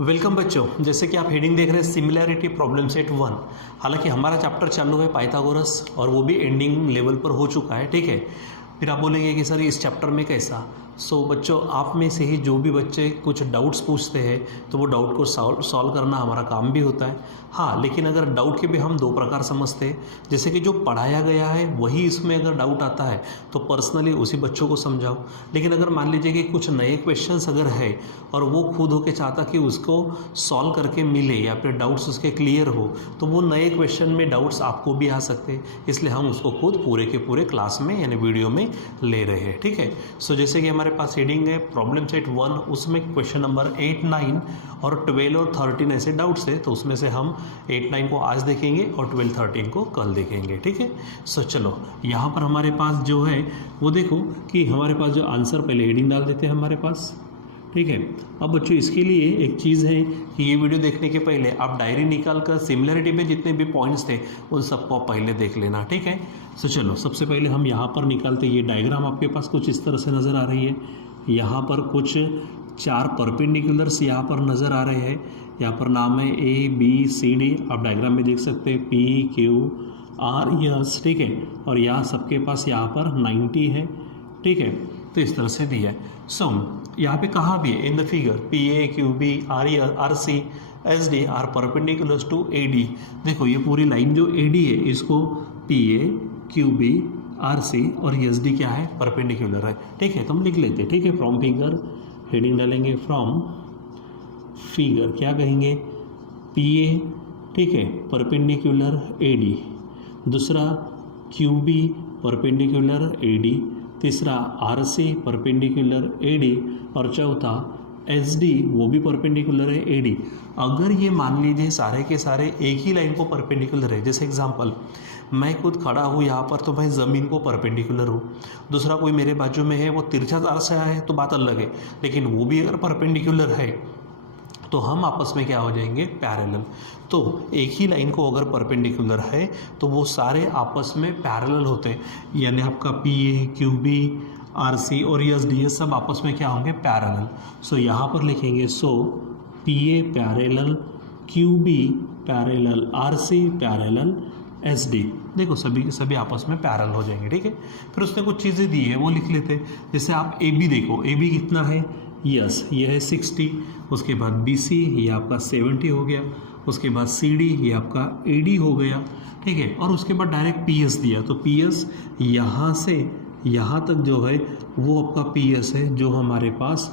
Welcome बच्चों, जैसे कि आप हेडिंग देख रहे हैं सिमिलैरिटी प्रॉब्लम सेट 1। हालांकि हमारा चैप्टर चालू है पाइथागोरस और वो भी एंडिंग लेवल पर हो चुका है, ठीक है। फिर आप बोलेंगे कि सर इस चैप्टर में कैसा। बच्चों, आप में से ही जो भी बच्चे कुछ डाउट्स पूछते हैं तो वो डाउट को सॉल्व करना हमारा काम भी होता है। हाँ, लेकिन अगर डाउट के भी हम दो प्रकार समझते हैं। जैसे कि जो पढ़ाया गया है वही इसमें अगर डाउट आता है तो पर्सनली उसी बच्चों को समझाओ। लेकिन अगर मान लीजिए कि कुछ नए क्वेश्चंस अगर है और वो खुद होके चाहता कि उसको सॉल्व करके मिले या फिर डाउट्स उसके क्लियर हो, तो वो नए क्वेश्चन में डाउट्स आपको भी आ सकते हैं। इसलिए हम उसको खुद पूरे के पूरे क्लास में यानी वीडियो में ले रहे हैं, ठीक है। जैसे कि हमारे पास हेडिंग है प्रॉब्लम सेट 1, उसमें क्वेश्चन नंबर 8, 9 और 12 और 13 ऐसे डाउट्स है। तो उसमें से हम 8, 9 को आज देखेंगे और 12, 13 को कल देखेंगे, ठीक है। चलो यहाँ पर हमारे पास जो है वो देखो कि हमारे पास जो आंसर, पहले हेडिंग डाल देते हैं हमारे पास, ठीक है। अब बच्चों इसके लिए एक चीज़ है कि ये वीडियो देखने के पहले आप डायरी निकाल कर सिमिलरिटी में जितने भी पॉइंट्स थे उन सबको आप पहले देख लेना, ठीक है। चलो सबसे पहले हम यहाँ पर निकालते, ये डायग्राम आपके पास कुछ इस तरह से नज़र आ रही है। यहाँ पर कुछ 4 परपेंडिकुलर्स यहाँ पर नज़र आ रहे हैं। यहाँ पर नाम है ABCD, आप डायग्राम में देख सकते हैं PQRS, ठीक है। और यहाँ सबके पास यहाँ पर 90 है, ठीक है। तो इस तरह से दिया है। यहाँ पे कहा भी है in the figure PA, QB, RC, SD are perpendiculars to AD। देखो ये पूरी लाइन जो AD है इसको PA, QB, RC और SD क्या है, परपेंडिकुलर है, ठीक है। तो हम लिख लेते हैं, ठीक है। फ्रॉम फिगर हेडिंग डालेंगे, फ्रॉम फिगर क्या कहेंगे, PA, ठीक है, परपेंडिकुलर AD। दूसरा QB परपेंडिकुलर AD, तीसरा RC परपेंडिकुलर AD और चौथा SD वो भी परपेंडिकुलर है AD। अगर ये मान लीजिए सारे के सारे एक ही लाइन को परपेंडिकुलर है, जैसे एग्जांपल मैं खुद खड़ा हूँ यहाँ पर तो मैं ज़मीन को परपेंडिकुलर हूँ, दूसरा कोई मेरे बाजू में है वो तिरछा तार से आया है तो बात अलग है, लेकिन वो भी अगर परपेंडिकुलर है तो हम आपस में क्या हो जाएंगे, पैरेलल। तो एक ही लाइन को अगर परपेंडिकुलर है तो वो सारे आपस में पैरेलल होते हैं, यानी आपका PA, QB, RC और SD ये सब आपस में क्या होंगे, पैरेलल। यहाँ पर लिखेंगे PA parallel, QB parallel, RC parallel, SD। देखो सभी के सभी आपस में पैरेलल हो जाएंगे, ठीक है। फिर उसने कुछ चीज़ें दी है वो लिख लेते हैं। जैसे आप AB देखो, AB कितना है, यस ये है 60। उसके बाद BC ये आपका 70 हो गया। उसके बाद CD ये आपका AD हो गया, ठीक है। और उसके बाद डायरेक्ट PS दिया, तो PS यहाँ से यहाँ तक जो है वो आपका PS है जो हमारे पास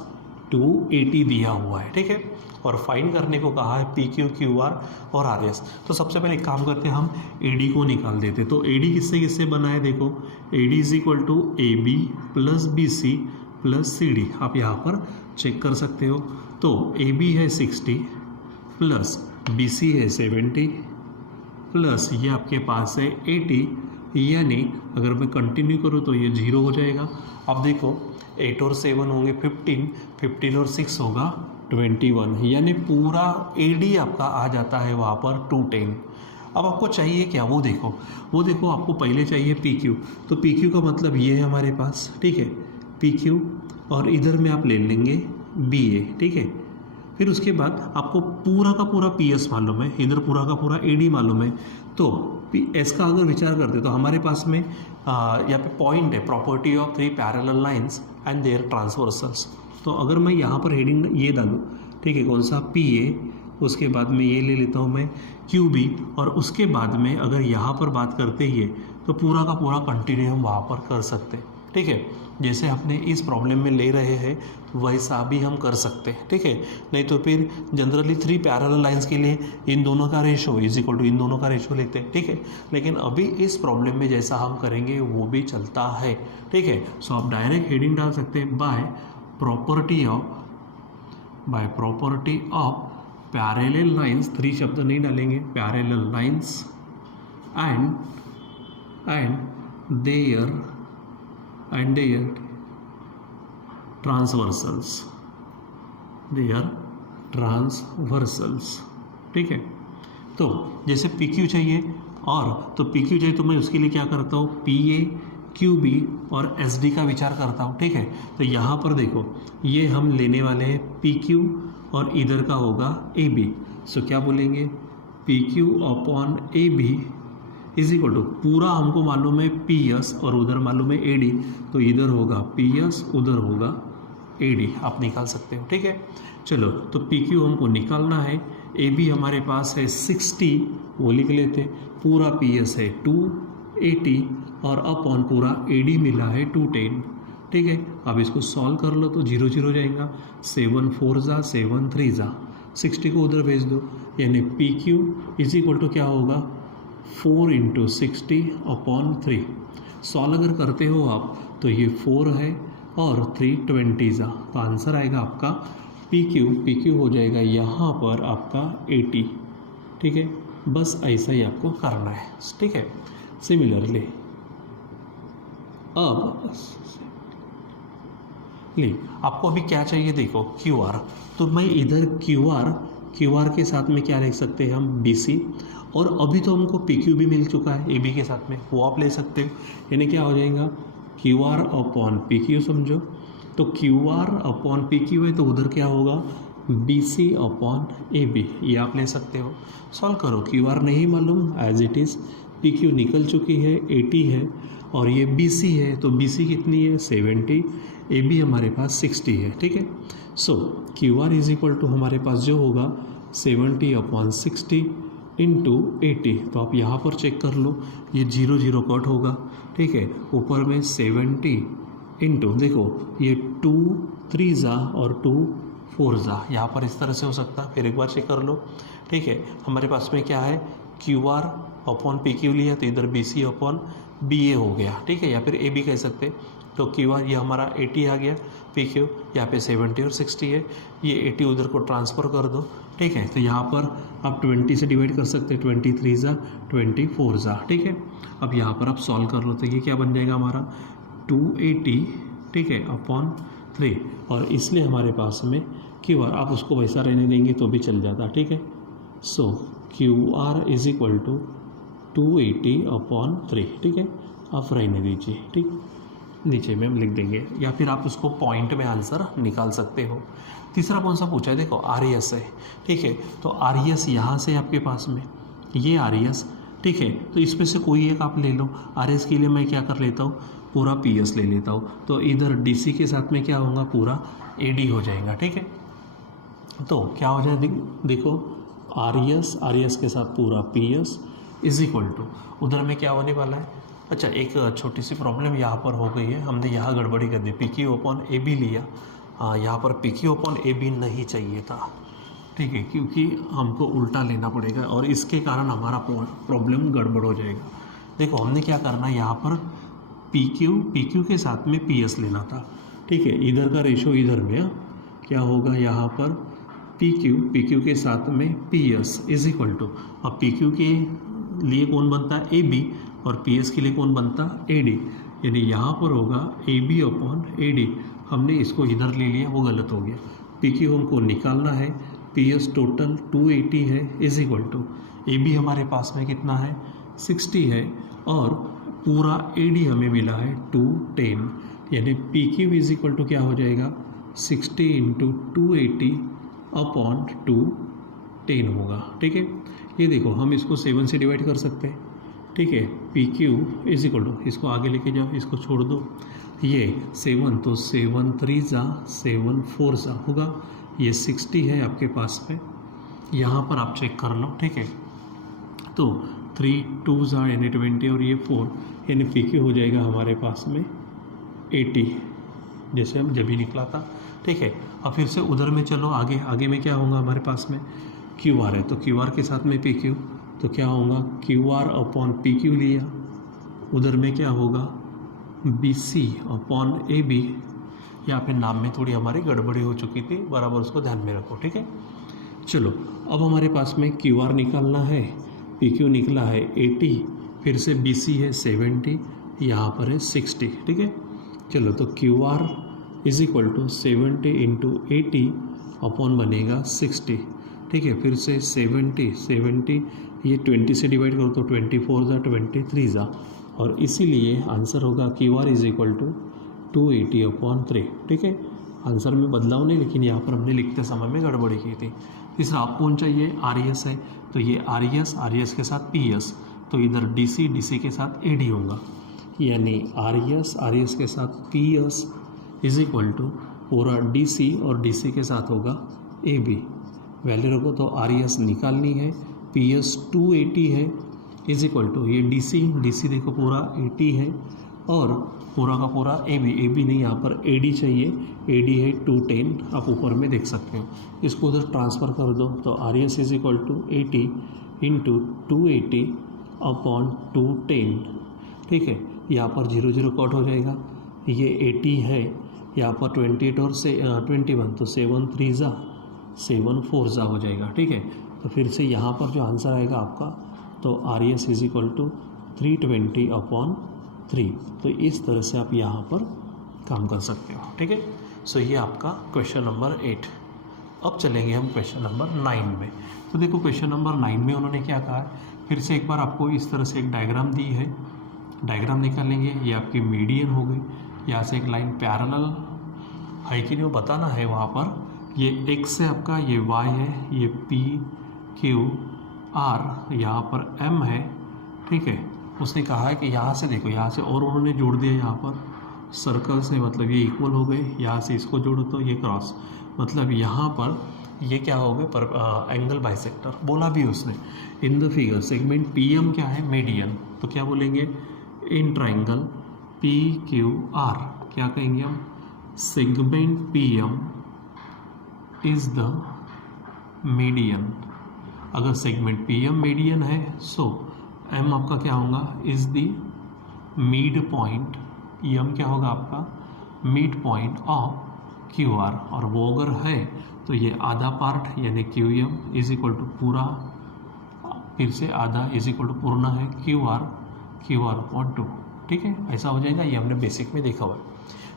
280 दिया हुआ है, ठीक है। और फाइंड करने को कहा है PQ, QR और RS। तो सबसे पहले एक काम करते हैं, हम AD को निकाल देते। तो AD किससे किससे बना है, देखो AD is equal to AB plus BC plus CD, आप यहाँ पर चेक कर सकते हो। तो AB है 60 प्लस BC है 70 प्लस ये आपके पास है 80, यानी अगर मैं कंटिन्यू करूँ तो ये 0 हो जाएगा। अब देखो 8 और 7 होंगे 15, 15 और 6 होगा 21, यानी पूरा AD आपका आ जाता है वहाँ पर 210। अब आपको चाहिए क्या, वो देखो आपको पहले चाहिए PQ। तो PQ का मतलब ये है हमारे पास, ठीक है, PQ। और इधर में आप ले लेंगे BA, ठीक है। फिर उसके बाद आपको पूरा का पूरा PS मालूम है, इधर पूरा का पूरा AD मालूम है। तो S का अगर विचार करते तो हमारे पास में यहाँ पे पॉइंट है, property of 3 parallel lines and their transversals. तो अगर मैं यहाँ पर हेडिंग ये डालूँ, ठीक है, कौन सा PA, उसके बाद में ये ले लेता हूँ मैं QB, और उसके बाद में अगर यहाँ पर बात करते ही है तो पूरा का पूरा कंटिन्यू हम वहाँ पर कर सकते हैं, ठीक है। जैसे हमने इस प्रॉब्लम में ले रहे हैं वैसा भी हम कर सकते हैं, ठीक है। नहीं तो फिर जनरली 3 पैरेलल लाइंस के लिए इन दोनों का रेशो इज इक्वल टू इन दोनों का रेशो लेते हैं, ठीक है। लेकिन अभी इस प्रॉब्लम में जैसा हम करेंगे वो भी चलता है, ठीक है। आप डायरेक्ट हेडिंग डाल सकते हैं by property of parallel lines, 3 शब्द नहीं डालेंगे, parallel lines and their transversals, ठीक है। तो जैसे PQ चाहिए तो PQ चाहिए तो मैं उसके लिए क्या करता हूँ, PA, QB और SD का विचार करता हूँ, ठीक है। तो यहाँ पर देखो ये हम लेने वाले हैं PQ और इधर का होगा ए बी। सो क्या बोलेंगे, P Q upon A B is equal to, पूरा हमको मालूम है पी एस और उधर मालूम है ए डी, तो इधर होगा पी एस उधर होगा ए डी, आप निकाल सकते हो। ठीक है, चलो तो पी क्यू हमको निकालना है, ए बी हमारे पास है 60, वो लिख लेते, पूरा पी एस है 280 और अपॉन पूरा ए डी मिला है 210। ठीक है, अब इसको सॉल्व कर लो तो 0 0 जाएगा, 7 4 जा 7 3 जा, 60 को उधर भेज दो, यानी P Q is equal to क्या होगा 4 × 60 अपॉन 3। सॉल्व अगर करते हो आप तो ये 4 है और 3 20 जा, तो आंसर आएगा आपका पी क्यू हो जाएगा यहाँ पर आपका 80। ठीक है, बस ऐसा ही आपको करना है। ठीक है, सिमिलरली अब ले आपको अभी क्या चाहिए, देखो क्यू आर, तो मैं इधर क्यू आर के साथ में क्या लिख सकते हैं हम बी सी, और अभी तो हमको पी क्यू भी मिल चुका है ए बी के साथ में, वो आप ले सकते हो, यानी क्या हो जाएगा Q R upon P Q, समझो तो Q R upon P Q है तो उधर क्या होगा B C upon A B, ये आप ले सकते हो। सॉल्व करो, क्यू आर नहीं मालूम as it is, P Q निकल चुकी है 80 है और ये बी सी है, तो बी सी कितनी है 70, ए बी हमारे पास 60 है। ठीक है, so Q R is equal to हमारे पास जो होगा 70 अपॉन 60 इंटू 80, तो आप यहाँ पर चेक कर लो, ये 0 0 कट होगा। ठीक है, ऊपर में 70 इंटू, देखो ये 2 3 जा और 2 4 जा, यहाँ पर इस तरह से हो सकता है, फिर एक बार चेक कर लो। ठीक है, हमारे पास में क्या है Q R upon P Q लिया तो इधर बी सी अपॉन बी ए हो गया। ठीक है, या फिर ए बी कह सकते, तो क्यू आर ये हमारा 80 आ गया, पी क्यू यहाँ पे 70 और 60 है, ये 80 उधर को ट्रांसफ़र कर दो। ठीक है, तो यहाँ पर आप 20 से डिवाइड कर सकते हैं, 23 जा 24 जा। ठीक है, अब यहाँ पर आप सॉल्व कर लो तो ये क्या बन जाएगा हमारा 280, ठीक है, अपॉन 3, और इसलिए हमारे पास में क्यू आर, आप उसको वैसा रहने देंगे तो भी चल जाता। ठीक है, so Q R is equal to 280 upon 3। ठीक है, आप रहने दीजिए, ठीक, नीचे में हम लिख देंगे, या फिर आप उसको पॉइंट में आंसर निकाल सकते हो। तीसरा कौन सा पूछा है, देखो आर ई एस है। ठीक है, तो आर ई एस यहाँ से आपके पास में ये आर ई एस, ठीक है, तो इसमें से कोई एक आप ले लो। आर एस के लिए मैं क्या कर लेता हूँ, पूरा पी एस ले लेता हूँ, तो इधर डी सी के साथ में क्या होगा पूरा ए डी हो जाएगा। ठीक है, तो क्या हो जाए, देखो आर ई एस के साथ पूरा P S is equal to, उधर में क्या होने वाला है, अच्छा एक छोटी सी प्रॉब्लम यहाँ पर हो गई है, हमने यहाँ गड़बड़ी कर दी, P Q upon A B लिया, यहाँ पर P Q upon A B नहीं चाहिए था। ठीक है, क्योंकि हमको उल्टा लेना पड़ेगा और इसके कारण हमारा प्रॉब्लम गड़बड़ हो जाएगा। देखो हमने क्या करना है, यहाँ पर पी क्यू के साथ में पी एस लेना था। ठीक है, इधर का रेशो इधर में क्या होगा, यहाँ पर पी क्यू के साथ में P S is equal to, अब पी क्यू के लिए कौन बनता है ए बी और पी एस के लिए कौन बनता है ए डी, यानी यहाँ पर होगा A B upon A D. हमने इसको इधर ले लिया, वो गलत हो गया, पी क्यू हमको निकालना है, पी एस टोटल 280 है is equal to, A B हमारे पास में कितना है 60 है और पूरा ए डी हमें मिला है 210, यानी P Q is equal to क्या हो जाएगा 60 × 280 अपॉन 210 होगा। ठीक है, ये देखो हम इसको 7 से डिवाइड कर सकते हैं। ठीक है, P Q is equal to, इसको आगे लेके जाओ, इसको छोड़ दो, ये 7 तो 7 3 जा 7 4 जा होगा, ये 60 है आपके पास में, यहाँ पर आप चेक कर लो। ठीक है, तो 3 2 जा यानी 20 और ये 4, यानी पी क्यू हो जाएगा हमारे पास में 80, जैसे हम जब भी निकला था। ठीक है, अब फिर से उधर में चलो, आगे में क्या होगा हमारे पास में क्यू आर है, तो क्यू आर के साथ में पी क्यू, तो क्या होगा Q R upon P Q लिया, उधर में क्या होगा B C upon A B, यहाँ पे नाम में थोड़ी हमारी गड़बड़ी हो चुकी थी, बराबर उसको ध्यान में रखो। ठीक है, चलो अब हमारे पास में क्यू आर निकालना है, पी क्यू निकला है 80, फिर से बी सी है 70, यहाँ पर है 60। ठीक है, चलो तो Q R is equal to 70 × 80 upon बनेगा 60। ठीक है, फिर से 70 ये 20 से डिवाइड करो तो 24 जा 23 जा, और इसीलिए आंसर होगा Q R is equal to 280 upon 3। ठीक है, आंसर में बदलाव नहीं, लेकिन यहाँ पर हमने लिखते समय में गड़बड़ी की थी। तीसरा आप कौन चाहिए, आर एस है, तो ये आर एस के साथ पी एस, तो इधर डी सी के साथ ए डी होगा, यानी आर एस के साथ P S is equal to पूरा डी सी और डी सी के साथ होगा ए बी। वैल्यू रखो तो आर एस निकालनी है, पी एस 280 है इज इक्वल टू ये डी सी देखो पूरा 80 है और पूरा का पूरा ए बी नहीं, यहाँ पर ए डी चाहिए, ए डी है 210, आप ऊपर में देख सकते हो। इसको उधर ट्रांसफ़र कर दो तो R S is equal to 80 into 280 upon 210, ठीक है। यहाँ पर 0 0 कट हो जाएगा, ये 80 है, यहाँ पर 28 और से 21, तो 7 3 जा 7 4 जा हो जाएगा, ठीक है। तो फिर से यहाँ पर जो आंसर आएगा आपका, तो R S is equal to 320 upon 3। तो इस तरह से आप यहाँ पर काम कर सकते हो, ठीक है। सो ये आपका क्वेश्चन नंबर 8। अब चलेंगे हम क्वेश्चन नंबर 9 में। तो देखो क्वेश्चन नंबर 9 में उन्होंने क्या कहा है, फिर से एक बार आपको इस तरह से एक डायग्राम दी है, डायग्राम निकालेंगे, ये आपकी मीडियन हो गई, यहाँ से एक लाइन पैरेलल है कि नहीं वो बताना है वहाँ पर। ये x है आपका, ये y है, ये p q r, यहाँ पर m है, ठीक है। उसने कहा है कि यहाँ से देखो, यहाँ से और उन्होंने जोड़ दिया यहाँ पर सर्कल से, मतलब ये इक्वल हो गए, यहाँ से इसको जोड़ो तो ये क्रॉस, मतलब यहाँ पर ये क्या हो गए पर एंगल बाइसेक्टर बोला भी उसने। In the figure segment P M क्या है, मीडियन, तो क्या बोलेंगे, in triangle P Q R क्या कहेंगे हम, segment P M is the median. अगर सेगमेंट पी एम मीडियन है सो एम आपका क्या होगा, is the midpoint, M क्या होगा आपका, midpoint of Q R, और वो अगर है तो ये आधा पार्ट यानी Q M is equal to पूरा, फिर से आधा इज इक्वल टू पूर्ण है क्यू आर अपॉन 2, ठीक है। ऐसा हो जाएगा, ये हमने बेसिक में देखा हुआ है।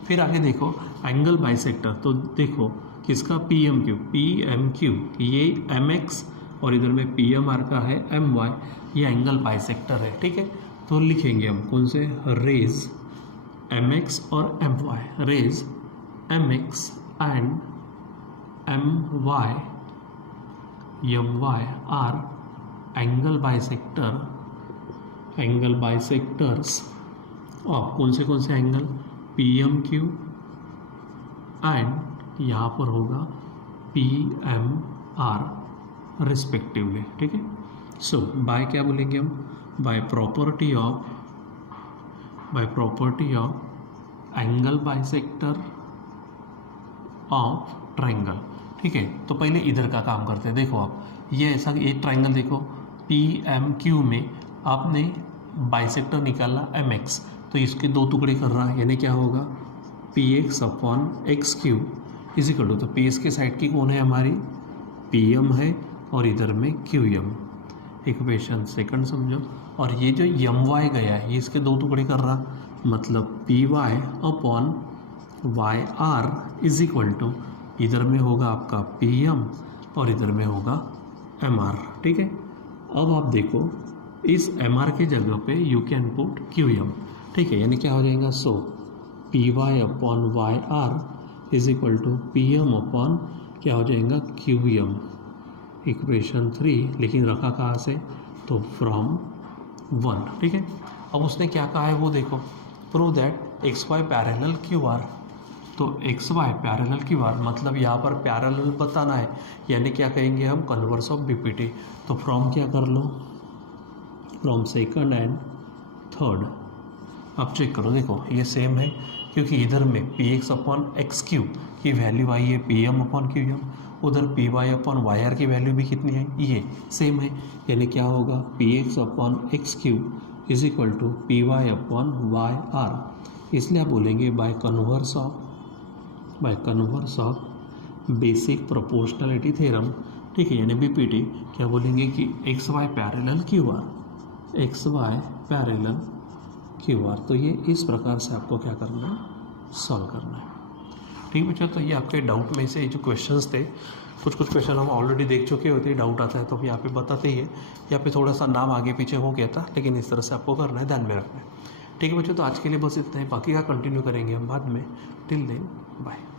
फिर आगे देखो एंगल बाइसेक्टर, तो देखो किसका, पी एम क्यू, ये एम एक्स और इधर में पी एम आर का है एम वाई, ये एंगल बाइसेक्टर है, ठीक है। तो लिखेंगे हम कौन से, रेज एम एक्स और M Y, rays M X and M Y are angle bisectors of कौन से angle, P M Q and यहाँ पर होगा पी एम आर रिस्पेक्टिवली, ठीक है। सो बाय क्या बोलेंगे हम, by property of angle bisector of triangle, ठीक है। तो पहले इधर का काम करते हैं। देखो आप ये ऐसा, ये ट्राइंगल देखो पी एम क्यू में आपने बाइसेक्टर निकाला एम एक्स, तो इसके दो टुकड़े कर रहा है, यानी क्या होगा, P X upon X Q is equal to, तो पी एस के साइड की कौन है हमारी, पी एम है और इधर में क्यू एम, इक्वेशन सेकंड समझो। और ये जो एम वाई गया है ये इसके दो टुकड़े कर रहा, मतलब P Y upon Y R is equal to, इधर में होगा आपका पी एम और इधर में होगा एम आर, ठीक है। अब आप देखो इस एम आर के जगह पे you can put Q M, ठीक है, यानी क्या हो जाएगा, so P Y upon Y R is equal to P M upon क्या हो जाएगा, क्यू एम, इक्वेशन 3, लेकिन रखा कहाँ से, तो फ्रॉम 1, ठीक है। अब उसने क्या कहा है वो देखो, prove that X Y parallel Q R, तो X Y parallel Q R मतलब यहाँ पर पैरेलल बताना है, यानी क्या कहेंगे हम, कन्वर्स ऑफ बीपीटी। तो फ्रॉम क्या कर लो, फ्रॉम सेकंड एंड थर्ड। अब चेक करो, देखो ये सेम है क्योंकि इधर में P X upon X Q की वैल्यू आई है P M upon Q M, उधर P Y upon Y R की वैल्यू भी कितनी है, ये सेम है, यानी क्या होगा, P X upon X Q is equal to P Y upon Y are. इसलिए आप बोलेंगे by converse of basic proportionality theorem, ठीक है, यानी बीपीटी, क्या बोलेंगे कि X Y parallel Q R, X Y parallel Q R. तो ये इस प्रकार से आपको क्या करना है, सॉल्व करना है, ठीक बच्चों। तो ये आपके डाउट में से जो क्वेश्चंस थे, कुछ क्वेश्चन हम ऑलरेडी देख चुके होते हैं, डाउट आता है तो यहाँ पे बताते ही है, यहाँ पे थोड़ा सा नाम आगे पीछे हो गया था, लेकिन इस तरह से आपको करना है, ध्यान में रखना है, ठीक है बच्चों। तो आज के लिए बस इतना ही, बाकी का कंटिन्यू करेंगे हम बाद में। Till then bye.